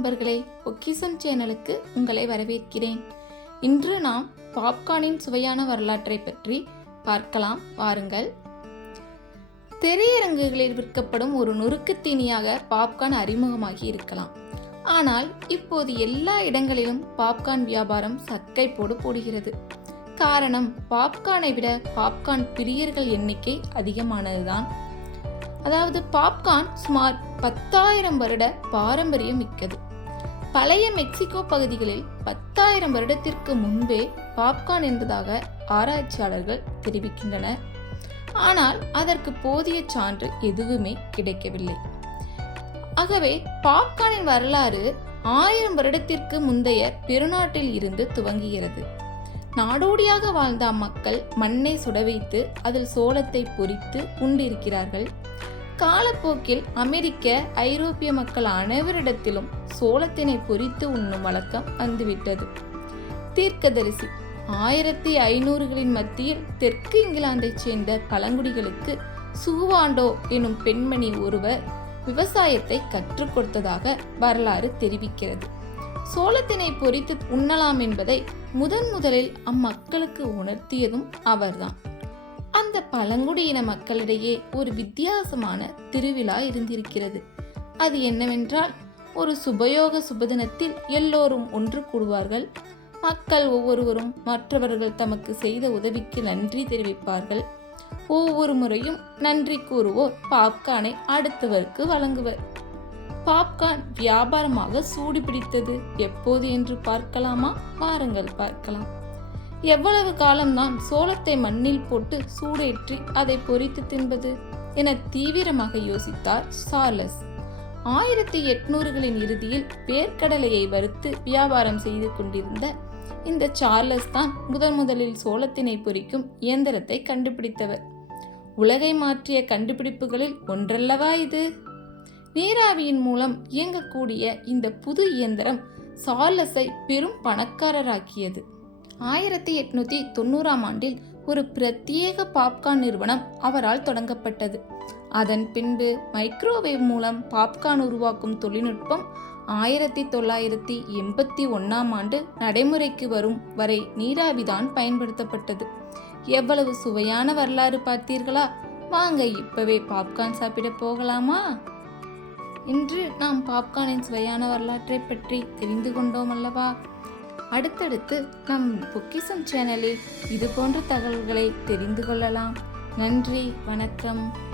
நண்பர்களே பொக்கிசம் சேனலுக்கு உங்களை வரவேற்கிறேன். இன்று நாம் பாப்கார்னின் சுவையான வரலாற்றை பற்றி பார்க்கலாம் வாருங்கள். திரையரங்குகளில் விற்கப்படும் ஒரு நொறுக்கு தீனியாக பாப்கார்ன் அறிமுகமாகி இருக்கலாம். ஆனால் இப்போது எல்லா இடங்களிலும் பாப்கார்ன் வியாபாரம் சக்கை போடு போடுகிறது. காரணம் பாப்கார்னை விட பாப்கார்ன் பிரியர்கள் எண்ணிக்கை அதிகமானதுதான். அதாவது பாப்கார்ன் சுமார் பத்தாயிரம் வருட பாரம்பரியம் மிக்கது. பழைய மெக்சிகோ பகுதிகளில் பத்தாயிரம் வருடத்திற்கு முன்பே பாப்கார்ன் என்பதாக ஆராய்ச்சியாளர்கள் தெரிவிக்கின்றனர். ஆனால் அதற்கு போதிய சான்று எதுவுமே கிடைக்கவில்லை. ஆகவே பாப்கார்னின் வரலாறு ஆயிரம் வருடத்திற்கு முந்தைய பெருநாட்டில் இருந்து துவங்குகிறது. நாடோடியாக வாழ்ந்த மக்கள் மண்ணை சுட வைத்து அதில் சோளத்தை பொறித்து உண்டிருக்கிறார்கள். காலப்போக்கில் அமெரிக்க ஐரோப்பிய மக்கள் அனைவரிடத்திலும் சோளத்தினை பொறித்து உண்ணும் வழக்கம் வந்துவிட்டது. தீர்க்கதரிசி ஆயிரத்தி ஐநூறுகளின் மத்தியில் தெற்கு இங்கிலாந்தைச் சேர்ந்த பழங்குடிகளுக்கு சுகுவாண்டோ எனும் பெண்மணி ஒருவர் விவசாயத்தை கற்றுக் கொடுத்ததாக வரலாறு தெரிவிக்கிறது. சோளத்தினை பொறித்து உண்ணலாம் என்பதை முதன் முதலில் அம்மக்களுக்கு உணர்த்தியதும் அவர்தான். அந்த பழங்குடியின மக்களிடையே ஒரு வித்தியாசமான திருவிழா இருந்திருக்கிறது. அது என்னவென்றால் ஒரு சுபயோக சுபதினத்தில் எல்லோரும் ஒன்று கூடுவார்கள். மக்கள் ஒவ்வொருவரும் மற்றவர்கள் தமக்கு செய்த உதவிக்கு நன்றி தெரிவிப்பார்கள். ஒவ்வொரு முறையும் நன்றி கூறுவோர் பாப்கார்னை அடுத்தவருக்கு வழங்குவர். பாப்கார்ன் வியாபாரமாக சூடு பிடித்தது எப்போது என்று பார்க்கலாமா? வாருங்கள் பார்க்கலாம். எவ்வளவு காலம்தான் சோளத்தை மண்ணில் போட்டு சூடேற்றி அதை பொறித்து தின்பது? என தீவிரமாக யோசித்தார் சார்லஸ். ஆயிரத்தி எட்நூறுகளின் இறுதியில் வேர்க்கடலையை வறுத்து வியாபாரம் செய்து கொண்டிருந்த இந்த சார்லஸ் தான் முதன் முதலில் சோளத்தினை பொறிக்கும் இயந்திரத்தை கண்டுபிடித்தவர். உலகை மாற்றிய கண்டுபிடிப்புகளில் ஒன்றல்லவா இது? நீராவியின் மூலம் இயங்கக்கூடிய இந்த புது இயந்திரம் சார்லஸை பெரும் பணக்காரராக்கியது. ஆயிரத்தி எட்நூத்தி தொண்ணூறாம் ஆண்டில் ஒரு பிரத்யேக பாப்கார்ன் நிறுவனம் அவரால் தொடங்கப்பட்டது. அதன் பின்பு மைக்ரோவேவ் மூலம் பாப்கார்ன் உருவாக்கும் தொழில்நுட்பம் ஆயிரத்தி தொள்ளாயிரத்தி எண்பத்தி ஒன்றாம் ஆண்டு நடைமுறைக்கு வரும் வரை நீராவிதான் பயன்படுத்தப்பட்டது. எவ்வளவு சுவையான வரலாறு பார்த்தீர்களா? வாங்க இப்பவே பாப்கார்ன் சாப்பிட போகலாமா? இன்று நாம் பாப்கார்னின் சுவையான வரலாற்றை பற்றி தெரிந்து கொண்டோம் அல்லவா? அடுத்தடுத்து நம் பொக்கிசம் சேனலில் இது போன்ற தகவல்களை தெரிந்து கொள்ளலாம். நன்றி வணக்கம்.